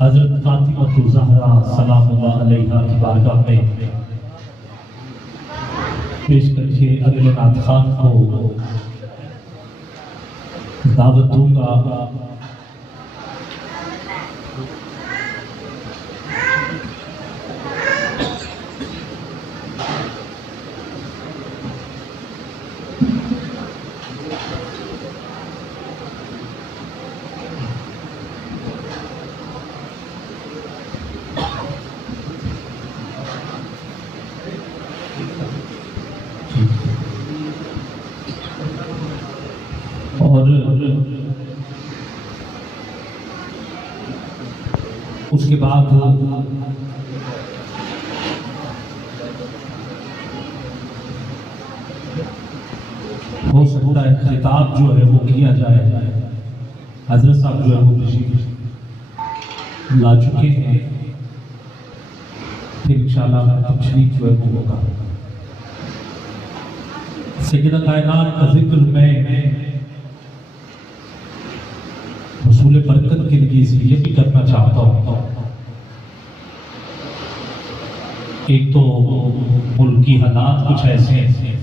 حضرت فاطمہ الزہرا سلام اللہ علیہا کی بارگاہ میں پیش کر کے اگلے نعت خوان کو دعوت دوں گا۔ اور اس کے بعد ہو سکتا ہے خطاب جو ہے وہ کیا جائے۔ حضرت صاحب جو ہے وہ تشریف لا چکے ہیں، پھر انشاءاللہ تشریف جو ہے وہ ہوگا۔ سیدہ کائنات کا ذکر میں حصول برکت کے لیے اس لیے بھی کرنا چاہتا ہوں۔ ایک تو ملکی حالات کچھ ایسے ہیں،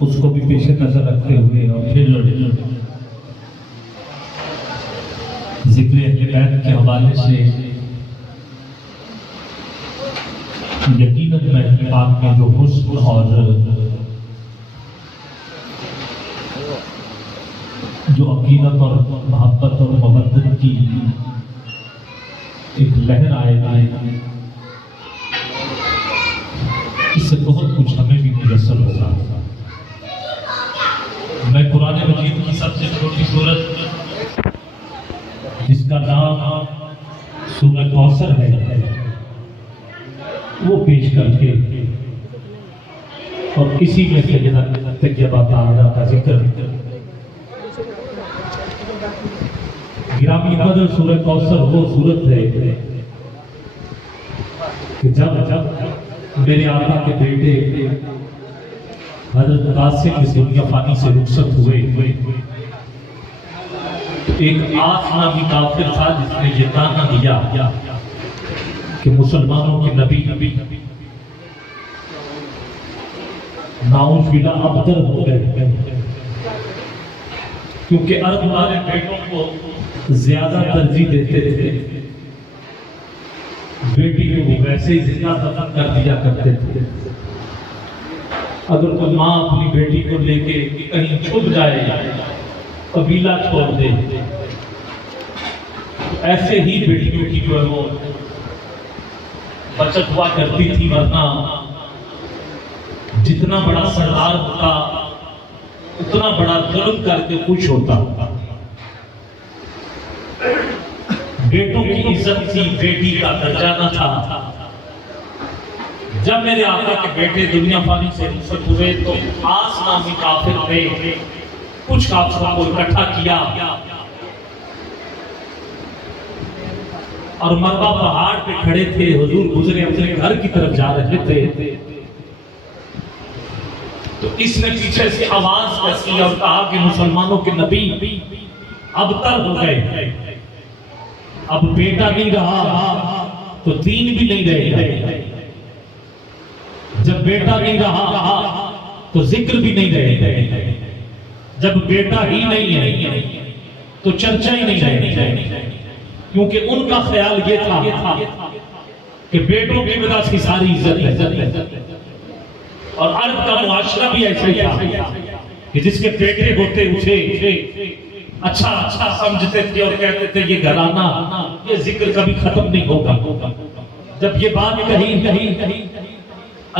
اس کو بھی پیش نظر رکھتے ہوئے، اور پھر ذکر اہل بیت کے حوالے سے یقیناً محفل پاک میں جو حسن اور جو عقیدت اور محبت اور مودت کی ایک لہر آئے، اس سے بہت کچھ ہمیں بھی میسر ہوگا۔ میں قرآن مجید کی سب سے چھوٹی سورت جس کا نام سورہ کوثر ہے وہ پیش کر کے، اور اسی میں سیدنا طیبہ طاہرہ کا ذکر۔ گرامی قدر سورہ کوثر وہ سورت ہے کہ جب میرے آقا کے بیٹے حضرت قاسم اس دنیا فانی سے رخصت ہوئے، ایک آس نامی کافر تھا جس نے یہ تانا دیا کہ مسلمانوں کے نبی نعوذ باللہ ابتر ہو گئے، کیونکہ عرب والے بیٹوں کو زیادہ ترجیح دیتے تھے، بیٹی کو وہ ویسے ہی زندہ دفن کر دیا کرتے تھے۔ اگر کوئی ماں اپنی بیٹی کو لے کے کہیں چھپ جائے، قبیلہ چھوڑ دے، ایسے ہی بیٹیوں کی جو ہے وہ بچت ہوا کرتی تھی، ورنہ جتنا بڑا سردار ہوتا اتنا بڑا ظلم کر کے خوش ہوتا۔ بیٹوں کی عزت تھی، بیٹی کا درجہ نہ تھا۔ جب میرے آقا کے بیٹے دنیا فانی سے رخصت ہوئے تو آس نامی کافر نے کچھ کافروں کو اکٹھا کیا اور مربع پہاڑ پہ کھڑے تھے، حضور گزرے اپنے گھر کی طرف جا رہے تھے، تو اس نے پیچھے سے آواز کسی اور کہا کہ مسلمانوں کے نبی اب تر ہو گئے، اب بیٹا نہیں رہا تو دین بھی نہیں رہے، جب بیٹا نہیں رہا تو ذکر بھی نہیں رہے، جب بیٹا ہی نہیں ہے تو چرچا ہی نہیں رہے، کیونکہ ان کا خیال یہ تھا کہ بیٹوں کی وجہ سے ساری عزت ہے، اور عرب کا معاشرہ بھی ایسا ہی تھا کہ جس کے بیٹے ہوتے اسے اچھا سمجھتے تھے اور کہتے تھے یہ گھرانہ، یہ ذکر کبھی ختم نہیں ہوگا۔ جب یہ بات کہی،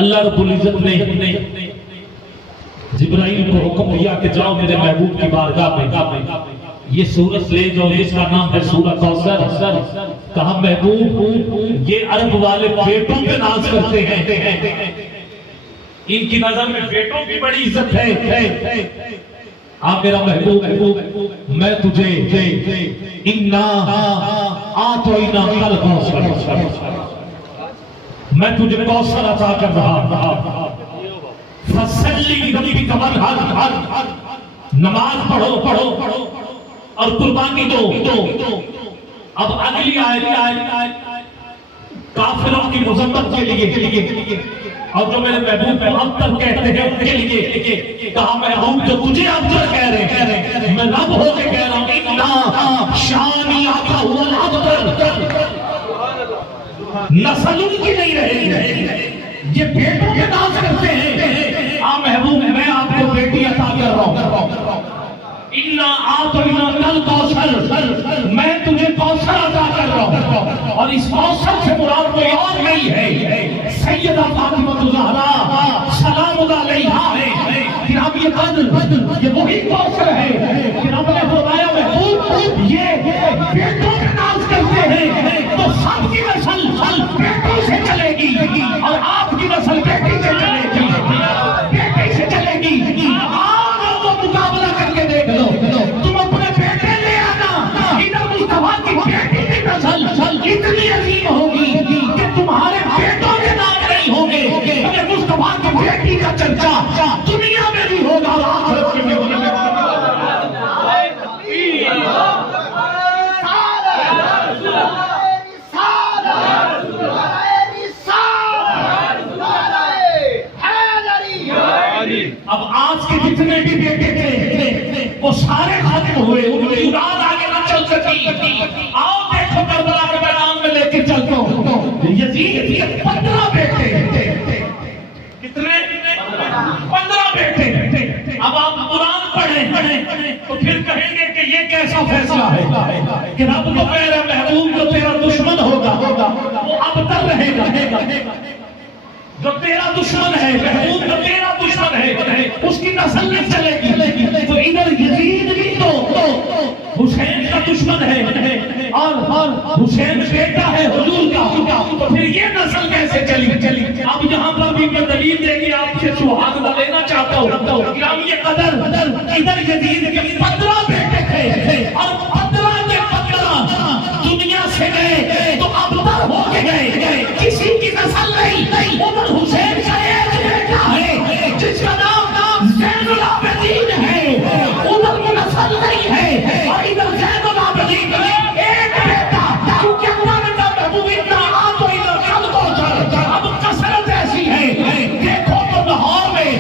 اللہ رب العزت نے جبرائیل کو حکم دیا کہ جاؤ میرے محبوب کی بارگاہ میں یہ سورت لے جاؤ جس کا نام ہے سورہ کوثر۔ کہا محبوب یہ عرب والے بیٹوں پہ ناز کرتے ہیں، ان کی نظر میں بیٹوں کی بڑی عزت ہے۔ آپ میرا محبوب میں تجھے انا آتینا کل کوثر، میں تجھے کوثر عطا کر رہا، فصلی ربک وانحر، نماز پڑھو اور قربانی دو. اب اگلی آیت کافروں کی مذمت کے لیے اور جو میرے محبوب ابتر کہتے ہیں ان کے لیے کہا میں ہوں جو تجھے ابتر کہہ رہے ہیں میں رب ہو کے کہہ رہا ہوں اِنَّا شَانِي آتا ہوا الْأَبْتَرْ. نسل ان کی نہیں رہے یہ بیٹوں کے ناز کرتے ہیں. محبوب میں آپ کو بیٹی عطا کر رہا ہوں. اِنَّا آتَيْنَاكَ الْكَوْثَرَ میں تجھے کوثر عطا کر رہا ہوں. اور اس کوثر سے مراد کوئی اور نہیں ہے سیدہ فاطمہ الزہرا سلام اللہ علیہا ہے. جناب یہ قدر یہ وہی کوثر ہے. جناب نے فرمایا محبوب یہ بیٹوں کے ناز کرتے ہیں تو سب کی نسل بیٹوں سے چلے گی اور آپ کی نسل بیٹی سے چلے گی. بیٹی سے چلے گی. مقابلہ کر کے دیکھ لو تم اپنے بیٹے لے آنا ادھر مصطفیٰ کی بیٹی کی نسل اتنی عظیم ہوگی کہ تمہارے بیٹوں کے نام نہیں ہوں گے مگر مصطفیٰ کی بیٹی کا چرچا دنیا میں بھی ہوگا اور آخرت میں بھی ہوگا. اب آج کے جتنے بھی بیٹے تھے وہ سارے ختم ہوئے. ان کی اولاد آگے نہ چل سکی. آؤ دیکھو کربلا کے میدان میں لے کے چلتا ہوں یزید کے 15 بیٹے تھے. کتنے؟ 15 بیٹے. اب آپ قرآن پڑھیں تو پھر کہیں گے کہ یہ کیسا فیصلہ ہے کہ رب تو کہہ رہا محبوب جو تیرا دشمن ہوگا وہ ابتر رہے گا. جو تیرا دشمن ہے محبوب جو تیرا دشمن ہے اس کی نسل نہیں چلے گی. تو ادھر یزید بھی تو حسین کا دشمن ہے اور حسین بیٹا ہے حضور کا. تو پھر یہ نسل کیسے چلی؟ اب یہاں پر بھی میں دلیل دے کے آپ سے سبحان لینا چاہتا ہوں کہ ہم یہ قدر ادھر یزید کے 15 بیٹے تھے اور 15 کے 15 دنیا سے گئے تو ابتر ہو کے گئے. کسی کی نسل نہیں. ادھر حسین کا ایک بیٹا ہے جس کا نام زین العابدین ہے. ادھر کی نسل نہیں ہے اور ادھر زین العابدین ایک بیٹا. کیونکہ اللہ نے کہا محبوب اتنا آتو ادھر کل کو اب کثرت ایسی ہے. دیکھو تو لاہور میں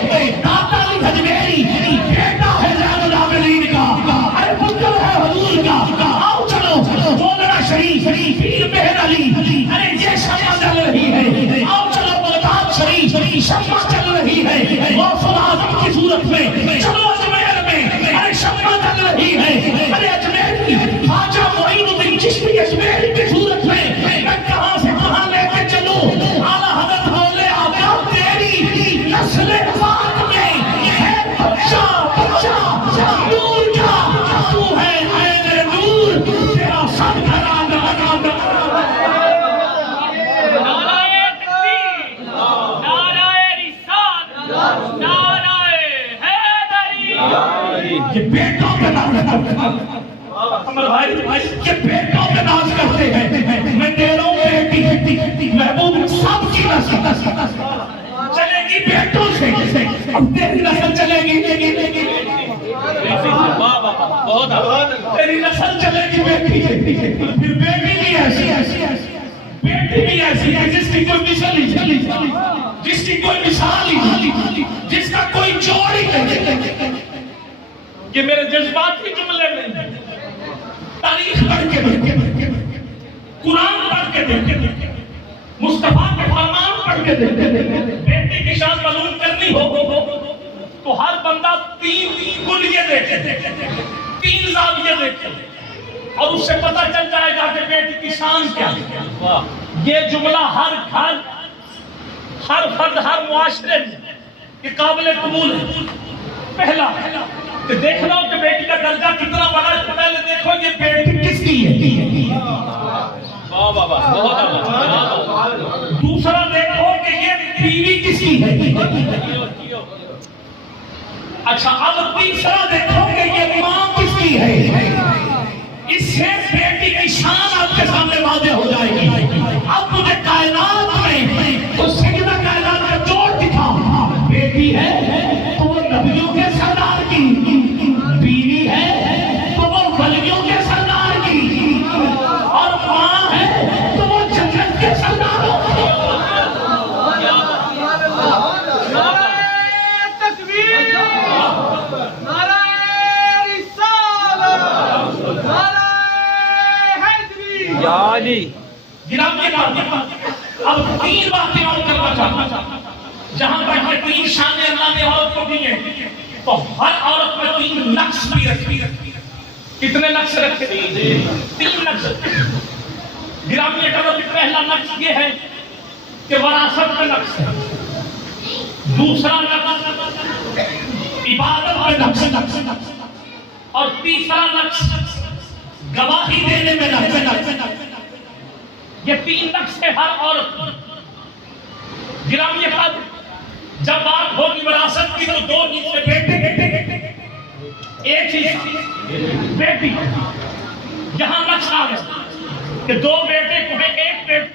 داتا علی حجویری بیٹا ہے زین العابدین کا. ارے پتر ہے حضور کا. آؤ چلو بولنا شریف پیر مہر علی. ارے یہ شمع جل رہی ہے. آؤ چلو بغداد شریف شمع چل رہی ہے. غوث العظم کی صورت میں چلو اجمیر میں ارے شمع چل رہی ہے. ارے اجمیر کی خواجہ معین الدین چشتی اجمیر کی صورت میں میں کہاں سے کہاں لے کے چلوں. اعلیٰ حضرت حولے آقا تیری نسل پاک میں ہے بچہ نور کا. تو ہے عین نور تیرا سب گھرا یہ بیٹوں پہ بیٹوں پہ ناز کرتے ہیں. میں دے رہا ہوں بیٹی محبوب سب کی نسل چلے گی بیٹوں سے. اب تیری نسل چلے گی تیری نسل چلے گی بیٹی سے. پھر بیٹی بھی ایسی ہے جس کی کوئی مثال ہی جس کی کوئی مثال ہی جس کا کوئی جوڑ ہی نہیں. یہ میرے جذبات کی جملے میں تاریخ پڑھ کے قرآن پڑھ کے مصطفیٰ کے فرمان پڑھ کے بیٹی کی شان معلوم کرنی ہو تو ہر بندہ 3 گلیے دیکھے 3 زاویے دیکھے اور اس سے پتہ چل جائے گا کہ بیٹی کی شان کیا ہے. یہ جملہ ہر گھر ہر فرد ہر معاشرے میں یہ قابل قبول ہے. پہلا کہ دیکھ لو کہ بیٹی کا درجہ کتنا بڑا ہے. پہلے دیکھو یہ بیٹی کس کی ہے. دوسرا دیکھو کہ یہ بیوی کس کی ہے. اچھا اب تیسرا دیکھو کہ یہ ماں کس کی ہے. اس سے بیٹی کی شان آپ کے سامنے واضح ہو جائے گی. اب مجھے کائنات میں تو سیدہ کائنات کا جوڑ دکھا. بیٹی ہے تو وہ نبیوں کے سردار کی, بیوی ہے تو وہ ولیوں گرامی اب تین باتیں اور کرنا چاہتا ہوں جہاں پر یہ تین شانیں اللہ نے عورت کو دی ہیں تو ہر عورت میں تین نقص بھی رکھی. کتنے نقص رکھے؟ تین نقص. گرامی اکرام پہلا نقص یہ ہے کہ وراثت کا نقص ہے. دوسرا نقص عبادت کا نقص اور تیسرا نقص گواہی دینے میں نقص. یہ تین نقص ہے ہر عورت. گرامی اکرام جب بات ہوگی وراثت کی تو دو حصے بیٹے ایک حصہ بیٹی. یہاں نقص آ گیا کہ دو بیٹے کو ہے ایک بیٹی.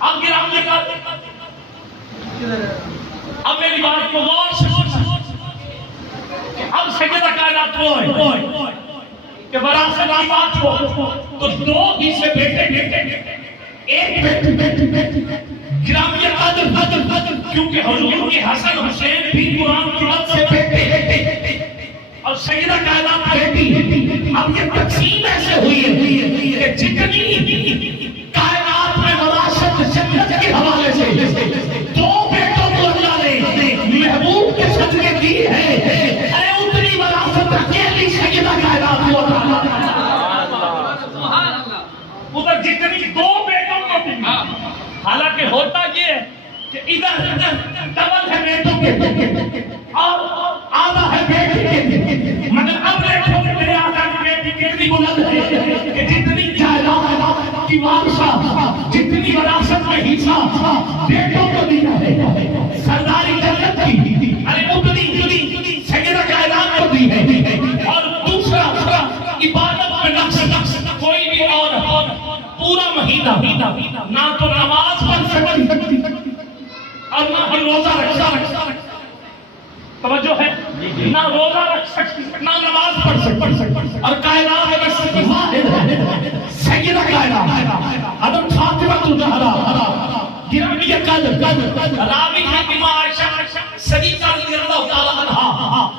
اب گرامی اکرام اب میری بات کو غور سے اب سیدہ کائنات وہ ہے کہ وراثت کی بات ہو تو دو حصے بیٹے ایک بیٹی. گرامی اکرام کیونکہ حضور کے حسن حسین بھی قرآن کی بات سے بیٹے اور سیدہ کائنات بیٹی. اب یہ تقسیم ایسے ہوئی ہے کہ جتنی کائنات میں وراثت جنت کے حوالے سے دو بیٹوں کو اللہ نے محبوب کے صدقے دی ہے اتنی وراثت اکیلی سیدہ کائنات کو ادھر جتنی دو بیٹوں کو دی. حالانکہ ہوتا یہ ہے کہ ادھر ڈبل ہے بیٹوں کے اور آدھا ہے بیٹی کے. مگر اب بیٹوں کے میرے آدھا کی بیٹی کتنی بلند ہے کہ جتنی جائیداد کی وارثہ جتنی وراثت میں حصہ بیٹوں کو دیا ہے سرداری جنت کی ارے اتنی سیدہ کائنات کو دی ہے. اور دوسرا عبادت میں نقص کوئی بھی اور پورا مہینہ نہ تو نماز پڑھ سکتی اور نہ ہی روزہ رکھ سکتی. توجہ ہے نہ روزہ رکھ سکتی نہ نماز پڑھ سکتی. اور کائنات میں سیدہ کائنات حضرت فاطمہ الزہرا گرامی قدر راوی ہے امام عائشہ صدیقہ رضی اللہ تعالی عنہا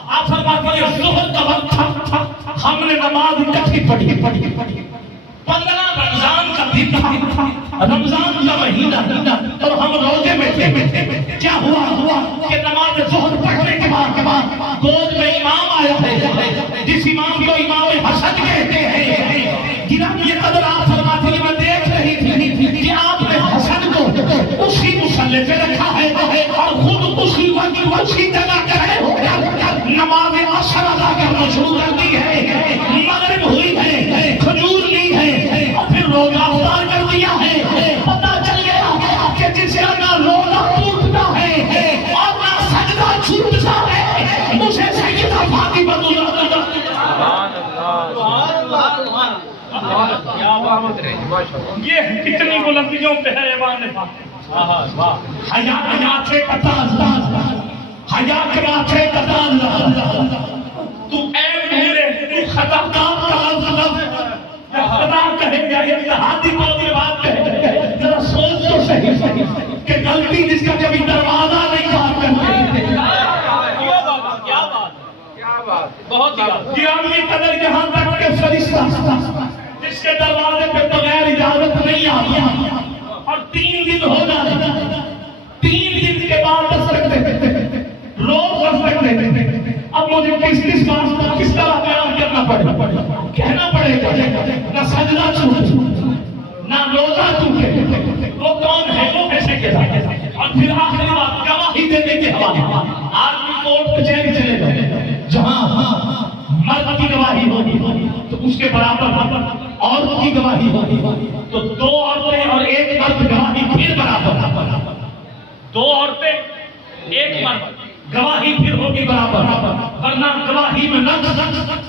آپ فرماتی ہیں ظہر کا وقت تھا ہم نے نماز اکٹھی پڑھی 15 رمضان کا دن تھا رمضان کا مہینہ اور ہم روزے میں تھے. کیا ہوا کہ نماز ظہر پڑھنے کے بعد گود میں امام آیا ہے جس امام کو امام حسن کہتے ہیں. گرامی قدر آپ فرماتی ہیں میں دیکھ رہی تھی کہ آپ نے حسن کو اسی مصلی پہ رکھا ہے اور خود اسی وقت اسی جگہ کھڑے ہو کر نماز عصر ادا کرنا شروع کر دی ہے. مغرب ہوئی ہے کھجور لی ہے اور پھر روزہ افطار کر دیا ہے. پتہ چل گیا کہ جس کا نہ روزہ ٹوٹتا ہے اور نہ سجدہ چھوٹتا ہے اسے سیدہ فاطمہ یہ کتنی بلندیوں پہ ہے ایوان حیا سے قطاز حیا کے ماتھے قطاز تو اے میرے تو خطا کام کا خدا کہے گا یہ ہاتھی کو یہ بات کہے ذرا سوچ تو صحیح کہ غلطی جس کا کبھی دروازہ نہیں پار کرتے. کیا بات بہت گرامی قدر یہاں تک کہ فرشتہ جس کے دروازے پہ بغیر اجازت نہیں آتا اور 3 دن ہو جاتا 3 دن کے بعد دس رکھتے روز دس رکھتے. اب مجھے کس بات کس طرح بیان کرنا پڑے کہنا پڑے گا نہ سجدہ چھوٹے نہ روزہ چھوٹے. وہ کون ہے وہ کیسے کہتا ہے. اور پھر آخری بات گواہی دینے کے حوالے آدمی کوٹ کچہری چلے گئے جہاں مرد کی گواہی ہوگی تو اس کے برابر عورت کی گواہی ہوگی تو 2 عورتیں اور 1 مرد گواہی پھر برابر 2 عورتیں 1 مرد گواہی پھر ہوگی برابر. ورنہ گواہی میں نقص.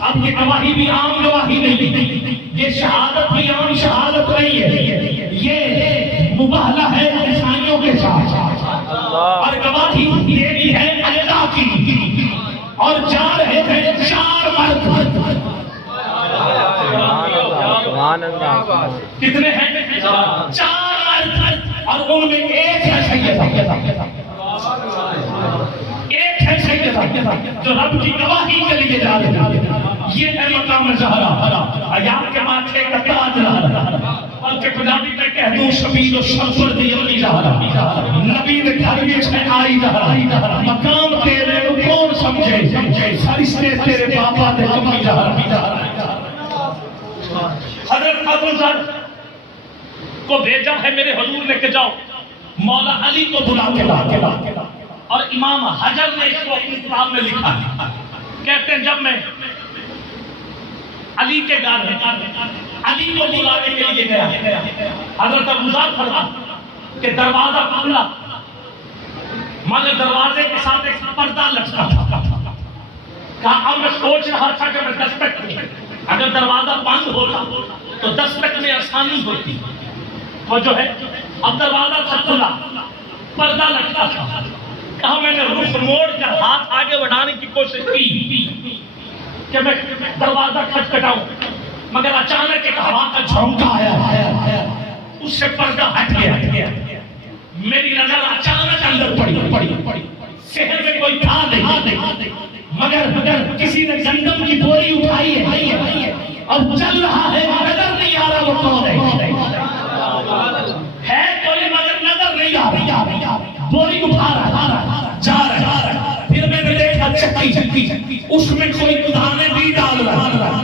اب یہ گواہی بھی عام گواہی نہیں یہ شہادت بھی عام شہادت نہیں ہے یہ مباہلہ ہے عیسائیوں کے ساتھ. اور گواہی یہ بھی ہے اللہ کی اور 4 ہے 4 مرد. کتنے ہیں 4 مرد اور ان میں 1 ہے سیدہ جو رب کی گواہی کے لیے جا رہے ہیں. یہ ہے مقام زہرا حیا کے ماتھے کا تاج بلکہ پنجابی میں کہہ دوں شبیل و شرفر دی علی رہا نبی نے گھر وچ میں آئی رہا مقام تیرے کون سمجھے فرشتے تیرے بابا دے کمی رہا حضرت ابو ذر کو بھیجا ہے میرے حضور نے کہ جاؤ مولا علی کو بلا کے لا اور امام حجر نے اس کو اپنی کتاب میں لکھا کہتے ہیں جب میں علی کے گھر علی کو بلانے کے لیے گیا حضرت ابو ذر فرما کہ دروازہ کھلا مگر دروازے کے ساتھ ایک پردہ لٹکا تھا کہا اب میں سوچ رہا تھا کہ میں دستک دوں اگر دروازہ بند ہوتا تو دستک میں آسانی ہوتی وہ جو ہے اب دروازہ تھا کھلا پردہ لٹکا تھا کہا میں نے رخ موڑ کر ہاتھ آگے بڑھانے کی کوشش کی کہ میں دروازہ کھٹکھٹاؤں مگر اچانک ایک ہوا کا جھونکا آیا اس سے پردہ ہٹ گیا میری نظر اچانک اندر پڑی شہر میں کوئی تھا نہیں مگر کسی نے گندم کی بوری اٹھائی ہے اور چل رہا ہے نظر نہیں آ رہا وہ کون ہے کوئی مگر نظر نہیں آ رہا بوری اٹھا رہا جا رہا پھر میں نے دیکھا چکی اس میں کوئی دانے بھی ڈال رہا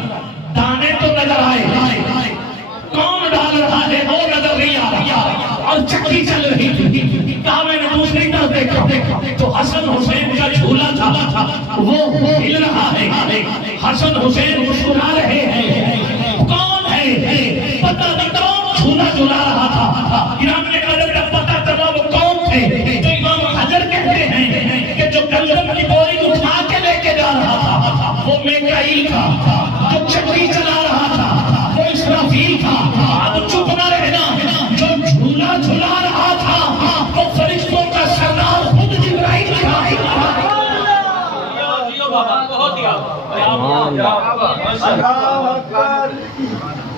دانے تو نظر آئے کون ڈال رہا ہے وہ نظر نہیں آ رہا اور چکی چل رہی تھی کہا میں نے دوسری طرف دیکھا تو حسن حسین کا جھولا تھا وہ ہل رہا ہے حسن حسین مسکرا رہے ہیں کون ہے پتہ نہیں کون جھولا جھلا رہا تھا گرام نے کہا جب پتہ چلا وہ کون تھے تو امام حجر کہتے ہیں کہ جو گندم کی بوری اٹھا کے لے کے جا رہا تھا وہ میکائیل تھا جو چکی چلا رہا تھا وہ اسرافیل تھا اب چپ نہ رہنا جو جھولا جھلا رہا تھا وہ فرشتوں کا سردار خود جبرائیل تھا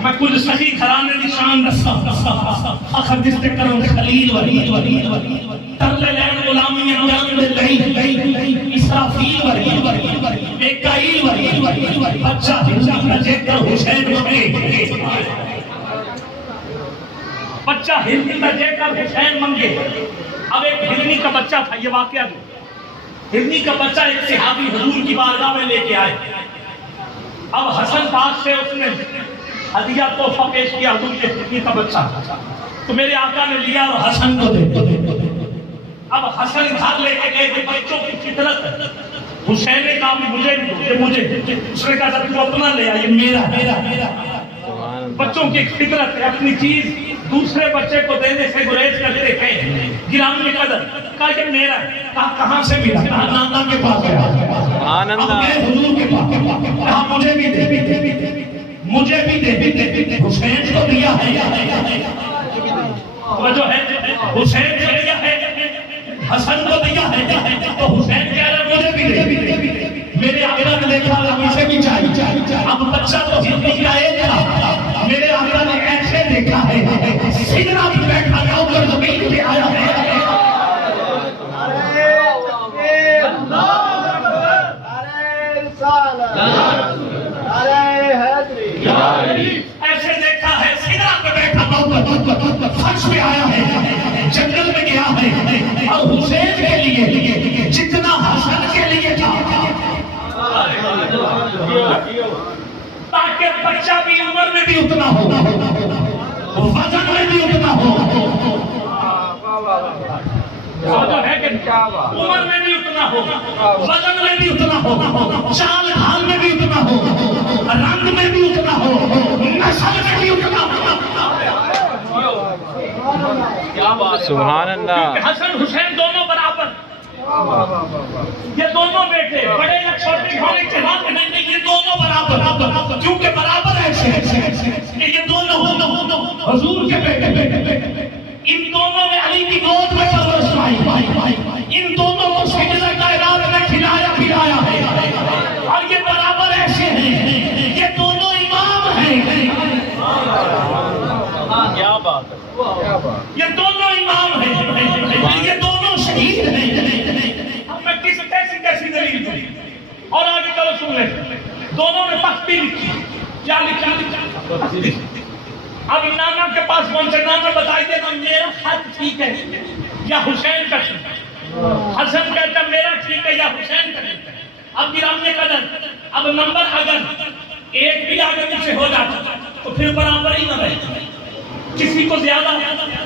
میں کچھ صحیح گھرانے کی شان رسا آخر جس سے کروں خلیل ولی ترلے لین غلامی انجام دے لئی اسرافیل ولی میکائیل ولی بچہ ہلدی کر حسین منگے بچہ ہلدی کر حسین منگے اب ایک ہلدی کا بچہ تھا یہ واقعہ جو ہلدی کا بچہ ایک صحابی حضور کی بارگاہ میں لے کے آئے اب حسن پاک سے اس نے ہدیہ تحفہ پیش کیا حضور کے ہلدی کا بچہ تو میرے آقا نے لیا اور حسن کو دے اب حسن گھر لے کے گئے بچوں کی فطرت حسین نے کہا مجھے اس نے کہا جب تو اپنا لے آئے میرا بچوں کی فطرت ہے اپنی چیز دوسرے بچے کو دینے سے گریز کرتے ہیں گرام میں قدر کہا کہ میرا کہا کہاں سے ملا کہا نانا کے پاس گیا اب میں حضور کے پاس کہا مجھے بھی دے حسین کو دیا ہے وہ جو ہے حسین کو دیا ہے حسن کو دیا ہے تو حسین کہہ رہا مجھے بھی دے میرے آقا نے دیکھا مجھے بھی چاہیے اب بچہ تو ہندی کا ایک تھا میرے آقا نے ایسے دیکھا ہے سدرہ بھی بیٹھا گا اوپر زمین پہ آیا ہے ایسے دیکھا ہے سدرہ پہ بیٹھا گا فرش پہ آیا ہے جنگل میں گیا ہے اور حسین کے لیے جتنا حسن کے لیے تھا تاکہ بچہ بھی عمر میں بھی اتنا ہو وزن میں بھی اتنا ہو ہے کہ عمر میں بھی اتنا ہو وزن میں بھی اتنا ہو چال ڈھال میں بھی اتنا ہو رنگ میں بھی اتنا ہو نسل میں بھی اتنا ہو سبحان اللہ حسن حسین دونوں برابر یہ دونوں بیٹے بڑے یا چھوٹے ہونے کے بات نہیں یہ دونوں برابر کیونکہ برابر ایسے کہ یہ دونوں حضور کے بیٹے ان دونوں نے علی کی گود میں پرورش پائی ان دونوں کو سجدہ کائنات میں کھلایا پلایا ہے اور یہ برابر ایسے ہیں یہ دونوں امام ہیں کیا بات ہے یہ دونوں امام ہیں یہ دونوں شہید ہیں کیسی دلیل تھی اور آگے چلو سن لیں دونوں نے تختی لکھی کیا لکھا اب نانا کے پاس پہنچے، نانا بتائیے نا میرا خط ٹھیک ہے یا حسین کا ٹھیک ہے؟ حسن کہتا میرا ٹھیک ہے یا حسین کا ٹھیک ہے؟ اب گرام قدر اب نمبر اگر ایک بھی آگے پیچھے ہو جاتا تو پھر برابر ہی نہ رہے، کسی کو زیادہ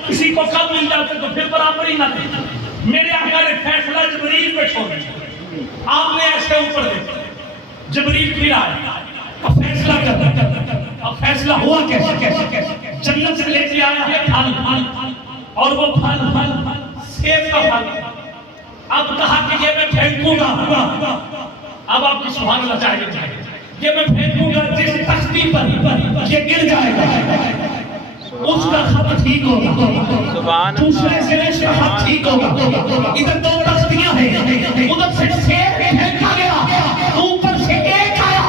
کسی کو کم مل جاتے تو پھر برابر ہی نہ رہے۔ میرے آقا نے فیصلہ جبریل پہ چھوڑ دیا، آپ نے ایسے اوپر دیکھا، جبریل پھر آئے، اب فیصلہ کرتا، اب فیصلہ ہوا کیسے؟ جنت سے لے کے آیا ہے پھل، اور وہ پھل سیب کا پھل، اب کہا کہ یہ میں پھینکوں گا، اب آپ کی سبحان اللہ چاہیے، یہ میں پھینکوں گا جس تختی پر یہ گر جائے گا اس کا خط ٹھیک ہوگا، دوسرے سرے سے خط ٹھیک ہوگا۔ ادھر دو تختیاں ہیں، ادھر سے سیب پھینکا گیا، اوپر سے ایک آیا،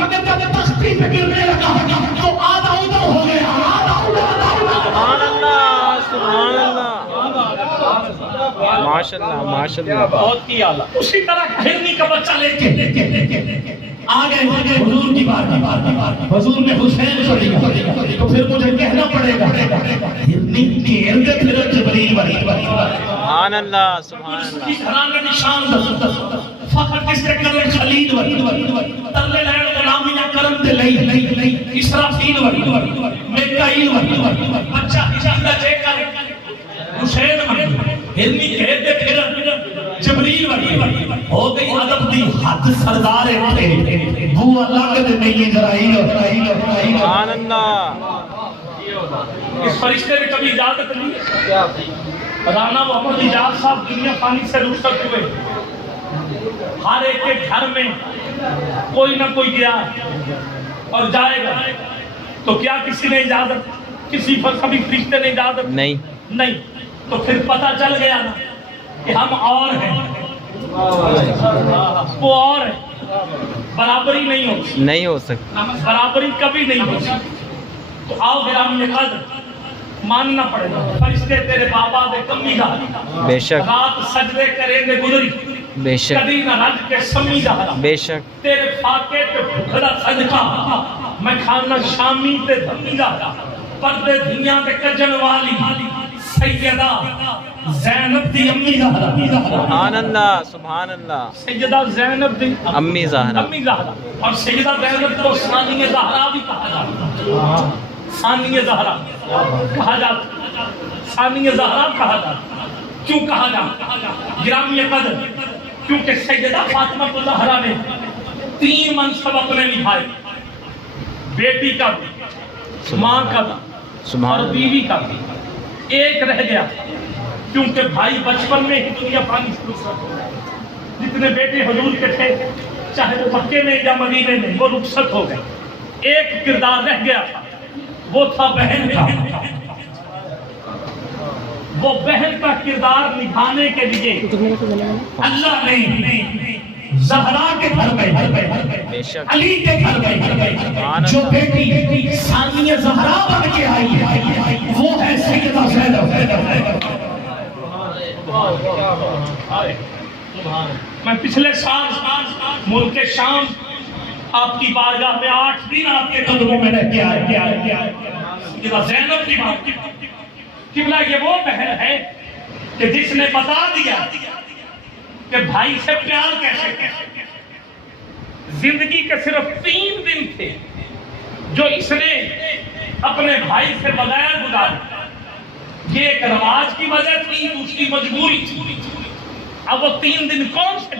مگر جب تختی پہ گرنے لگا تو آدھا ادھر ہو گیا، آدھا ادھر۔ سبحان اللہ، سبحان اللہ، ماشاء اللہ، ماشاء اللہ، بہت ہی اعلیٰ۔ اسی طرح ہرنی کا بچہ لے کے آگے حضور کی بات، حضور نے حسین کو لیا تو پھر مجھے کہنا پڑے گا ہرنی گھیر کے پھر جبریل بری، سبحان اللہ، سبحان اللہ، گھرانے نشان فخر کس کے کرے خلیل بری، ترلے لہر غلامی نہ کرم دے لئی اسرافیل بری، میکائیل بری، بچہ اجازت دے کر حسین بری، ہرنی گھیر کے پھر جبریل بری، ہو گئی عدب دی حد سردار تھے بو اللہ کے نہیں جرائیل۔ سبحان اللہ۔ اس فرشتے نے کبھی اجازت نہیں، رانا محمد اجاز صاحب دنیا فانی سے رخصت ہوئے، ہر ایک کے گھر میں کوئی نہ کوئی گیا اور جائے گا، تو کیا کسی نے اجازت، کسی پر کبھی فرشتے نے اجازت نہیں، تو پھر پتہ چل گیا نا کہ ہم اور ہیں، وہ اور ہے، برابری نہیں ہو سکتی، برابری کبھی نہیں ہو سکتی۔ تو آؤ گرامی قدر ماننا پڑے گا، فرشتے تیرے بابا دے کمی دا، بے شک، رات سجدے کریں دے گزری، بے شک، کبھی نہ رج کے سمی زہرا، بے شک، تیرے فاقے پہ بھکڑا صدقہ، میں کھانا شامی تے دھمی زہرا، پردے دھیاں تے کجن والی سیدہ زینب دی امی زہرا، سبحان اللہ، سبحان اللہ، سیدہ زینب دی امی زہرا، اور سیدہ زینب کو ثانی زہرا بھی کہا جاتا، ثانی زہرا کہا جاتا، ثانی زہرا کہا جاتا، کیوں کہا جاتا؟ گرامی قدر کیونکہ سیدہ فاطمہ زہرا نے 3 منصب اپنے نبھائے، بیٹی کا بھی، ماں کا بھی اور بیوی کا بھی، ایک رہ گیا کیونکہ بھائی بچپن میں ہی دنیا پانی سے رخصت ہو گئے، جتنے بیٹے حضور کے تھے چاہے وہ مکے میں یا مدینے میں وہ رخصت ہو گئے، ایک کردار رہ گیا تھا، وہ تھا بہن کا، وہ بہن کا کردار نبھانے کے لیے اللہ نے زہرا کے گھر میں علی کے گھر میں جو بیٹی ثانیہ زہرا بن کے آئی ہے وہ ہے سیدہ زینب۔ میں پچھلے سال ملک شام آپ کی بارگاہ میں 8 دن آپ کے قدموں میں رہ کے آئے، سیدہ زینب کی بات کی قبلہ یہ وہ بہن ہے کہ جس نے بتا دیا کہ بھائی سے پیار کیسے، زندگی کے صرف 3 دن تھے جو اس نے اپنے بھائی سے بغیر گزارے، یہ ایک رواج کی وجہ تھی، دوسری مجبوری تھی، اب وہ 3 دن کون سے؟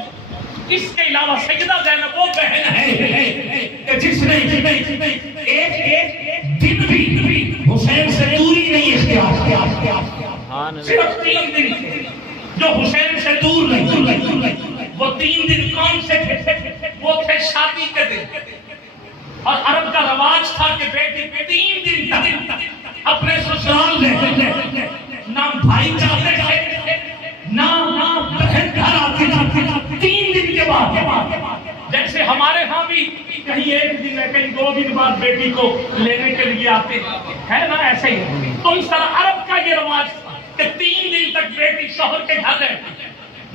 اس کے علاوہ سیدہ زینب وہ بہن ہے کہ جس نے ایک دن بھی حسین سے دوری نہیں اختیار کیا، صرف 3 دن تھے جو حسین سے دور نہیں، وہ 3 دن کون سے تھے؟ وہ تھے شادی کے دن، اور عرب کا رواج تھا کہ بیٹی 3 دن تک اپنے سسرال میں نہ بھائی جاتے تھے نہ بہن گھر آتی تھی، 3 دن کے بعد، جیسے ہمارے ہاں بھی کہیں 1 دن ہے کہیں 2 دن بعد بیٹی کو لینے کے لیے آتے ہیں نا، ایسے ہی تو اس طرح عرب کا یہ رواج تھا کہ 3 دن تک بیٹی شوہر کے گھر رہتی،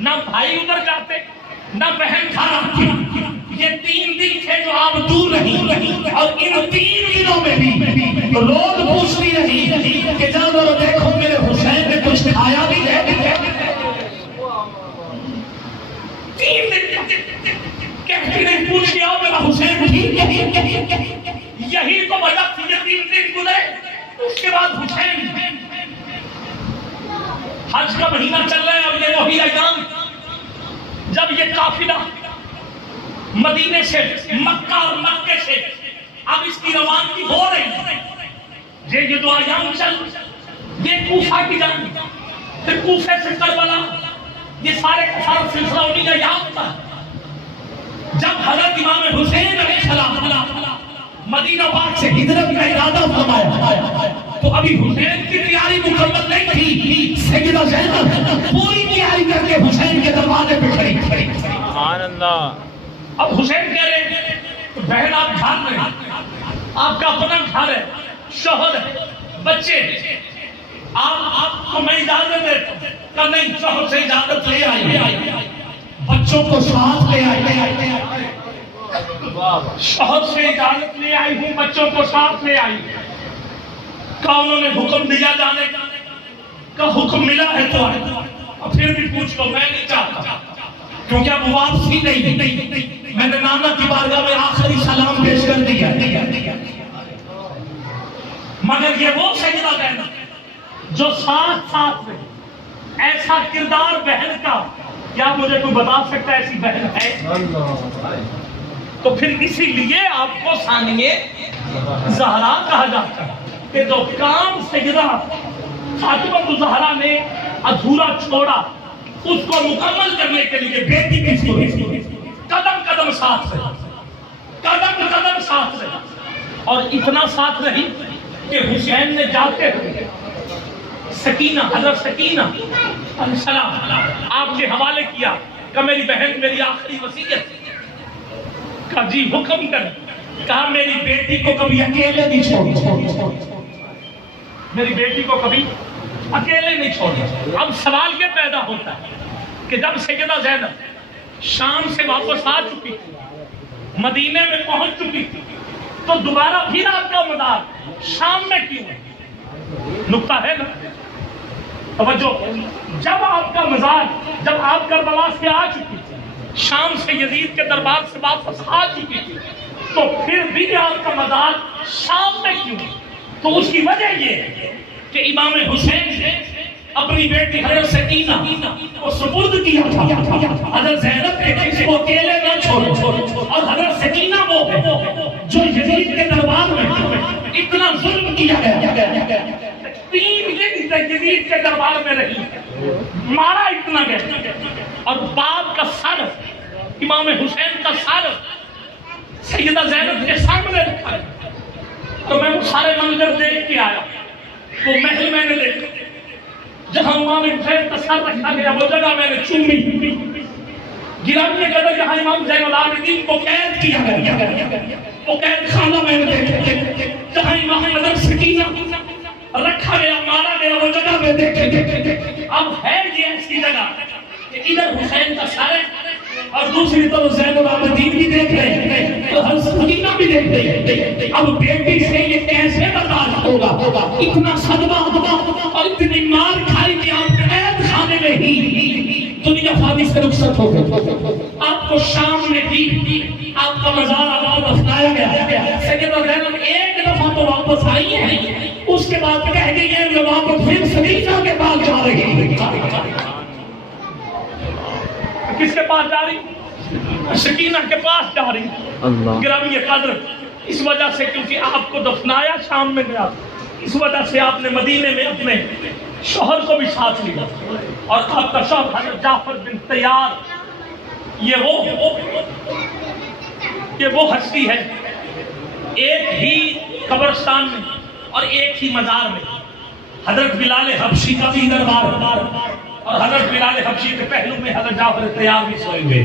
نہ بھائی ادھر جاتے نہ بہن گھر آتی، یہ 3 دن تھے جو آپ دور رہی، اور ان 3 دنوں میں بھی روز پوچھتی رہی کہ جاؤ اور دیکھو میرے حسین نے کچھ کھایا بھی ہے. 3 دن کہتی نہیں پوچھ کے آؤ میرا حسین ٹھیک ہے. یہی تو وجہ تھی کہ 3 دن گزرے اس کے بعد حسین. حج کا مہینہ چل رہا ہے. اب یہ وہی ایام جب یہ قافلہ مدینے سے مکہ اور مکے سے اب اس کی روانگی ہو رہی ہے. یہ 2 ایام چل یہ کوفہ کی جانب پھر کوفے سے کربلا یہ سارے کا سارا سلسلہ انہی کا ایام تھا جب حضرت امام حسین علیہ السلام مدینہ پاک سے ہجرت کا ارادہ فرمایا. تو ابھی حسین کی تیاری مکمل نہیں تھی. سیدہ زینب پوری تیاری کر کے حسین کے دروازے پہ کھڑی. سبحان اللہ. اب حسین کہہ رہے ہیں بہن آپ گھر میں آپ کا اپنا گھر ہے, شوہر ہے, بچے ہیں, آپ کو میں اجازت دیتا ہوں. کہ نہیں, شوہر سے اجازت لے آئیے, بچوں کو ساتھ لے آئیے. شوہر سے اجازت لے آئی ہوں, بچوں کو ساتھ لے آئی. کہ انہوں نے حکم دیا جانے کا حکم ملا ہے تو آئے. اور پھر بھی پوچھ لو, میں نہیں چاہتا کیونکہ اب واپسی نہیں. میں نے نانا کی بارگاہ میں آخری سلام پیش کر دیا. مگر یہ وہ سجدہ کہنا جو ساتھ میں ایسا کردار بہن کا, کیا مجھے کوئی بتا سکتا ہے ایسی بہن ہے؟ تو پھر اسی لیے آپ کو ثانیہ زہرا کہا جاتا ہے کہ جو کام سجدہ فاطمہ الزہرا نے ادھورا چھوڑا اس کو مکمل کرنے کے لیے بیٹی کس کو قدم قدم ساتھ رہی. اور اتنا ساتھ رہی کہ حسین نے جاتے ہوئے سکینہ, حضرت سکینہ علیہ السلام آپ کے حوالے کیا کہ میری بہن میری آخری وصیت. کہا جی حکم کر. کہا میری بیٹی کو کبھی اکیلے نہیں چھوڑنا, میری بیٹی کو کبھی اکیلے نہیں چھوڑنا. اب سوال یہ پیدا ہوتا ہے کہ جب سیدہ زینب شام سے واپس آ چکی تھی, مدینے میں پہنچ چکی تھی, تو دوبارہ پھر آپ کا مدار شام میں کیوں ہے؟ نکتہ ہے نا توجہ. جب آپ کا مزار جب آپ کربلا سے آ چکی تھی, شام سے یزید کے دربار سے واپس آ چکی تھی, تو پھر بھی آپ کا مزار شام میں کیوں؟ تو اس کی وجہ یہ ہے کہ امام حسین نے اپنی بیٹی حضرت سکینہ کو سپرد کیا تھا. حضرت زینب نے کسی کو اکیلے نہ چھوڑو, اور حضرت سکینہ وہ جو یزید کے دربار میں اتنا ظلم کیا گیا, 3 دن تک یزید کے دربار میں رہی, مارا اتنا گیا, اور باپ کا سر امام حسین کا سر سیدہ زینب کے سامنے رکھا. تو میں وہ سارے منظر دیکھ کے آیا. وہ محل میں نے دیکھا جہاں امام حسین کا سر رکھا گیا, وہ جگہ میں نے چومی. گرامی قدر جہاں امام زین العابدین کو قید کیا گیا, وہ قید خانہ میں نے دیکھا. جہاں امام حضرت سکینہ رکھا گیا, مارا گیا, وہ جگہ میں دیکھا. اب ہے یہ ایسی جگہ کہ ادھر حسین کا سر ہے اور دوسری طرف زین العابدین بھی دیکھ رہے ہیں, تو حضرت سکینہ بھی دیکھ رہے ہیں. اب بیٹی سے یہ کیسے برداشت ہوگا؟ اتنا صدمہ اور اتنی مار کھائی کہ آپ قید خانے میں ہی دنیا فانی سے رخصت ہو گئی. آپ کو شام میں بھی آپ کا مزار آباد دفنایا گیا. سیدہ زینب ایک دفعہ تو واپس آئی ہے, اس کے بعد کہہ گئی ہے کہ واپس پھر سکینہ کے پاس جا رہی ہے. کس کے پاس جا رہی؟ سکینہ کے پاس جا رہی. گرامی قدر اس وجہ سے کیونکہ آپ کو دفنایا شام میں گیا, اس وجہ سے آپ نے مدینے میں اپنے شوہر کو بھی ساتھ لیا. اور آپ کا شوہر حضرت جعفر بن طیار یہ وہ ہستی ہے, ایک ہی قبرستان میں اور ایک ہی مزار میں. حضرت بلال حبشی کا بھی دربار, اور حضرت بلال حبشی کے پہلو میں حضرت جعفر طیار بھی سوئے ہوئے.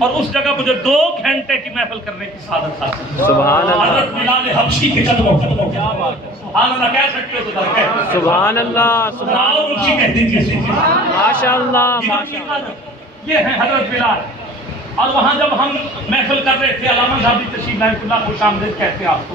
اور اس جگہ مجھے 2 گھنٹے کی محفل کرنے کی سعادت حاصل. حضرت بلال حبشی کے قدموں. سبحان اللہ کہہ سکتے ہو تو کہہ. سبحان اللہ. ماشاء اللہ. یہ ہے حضرت بلال. اور وہاں جب ہم محفل کر رہے تھے, علامہ صاحب تشریف لائے, اللہ خوش آمدید کہتے ہیں آپ کو.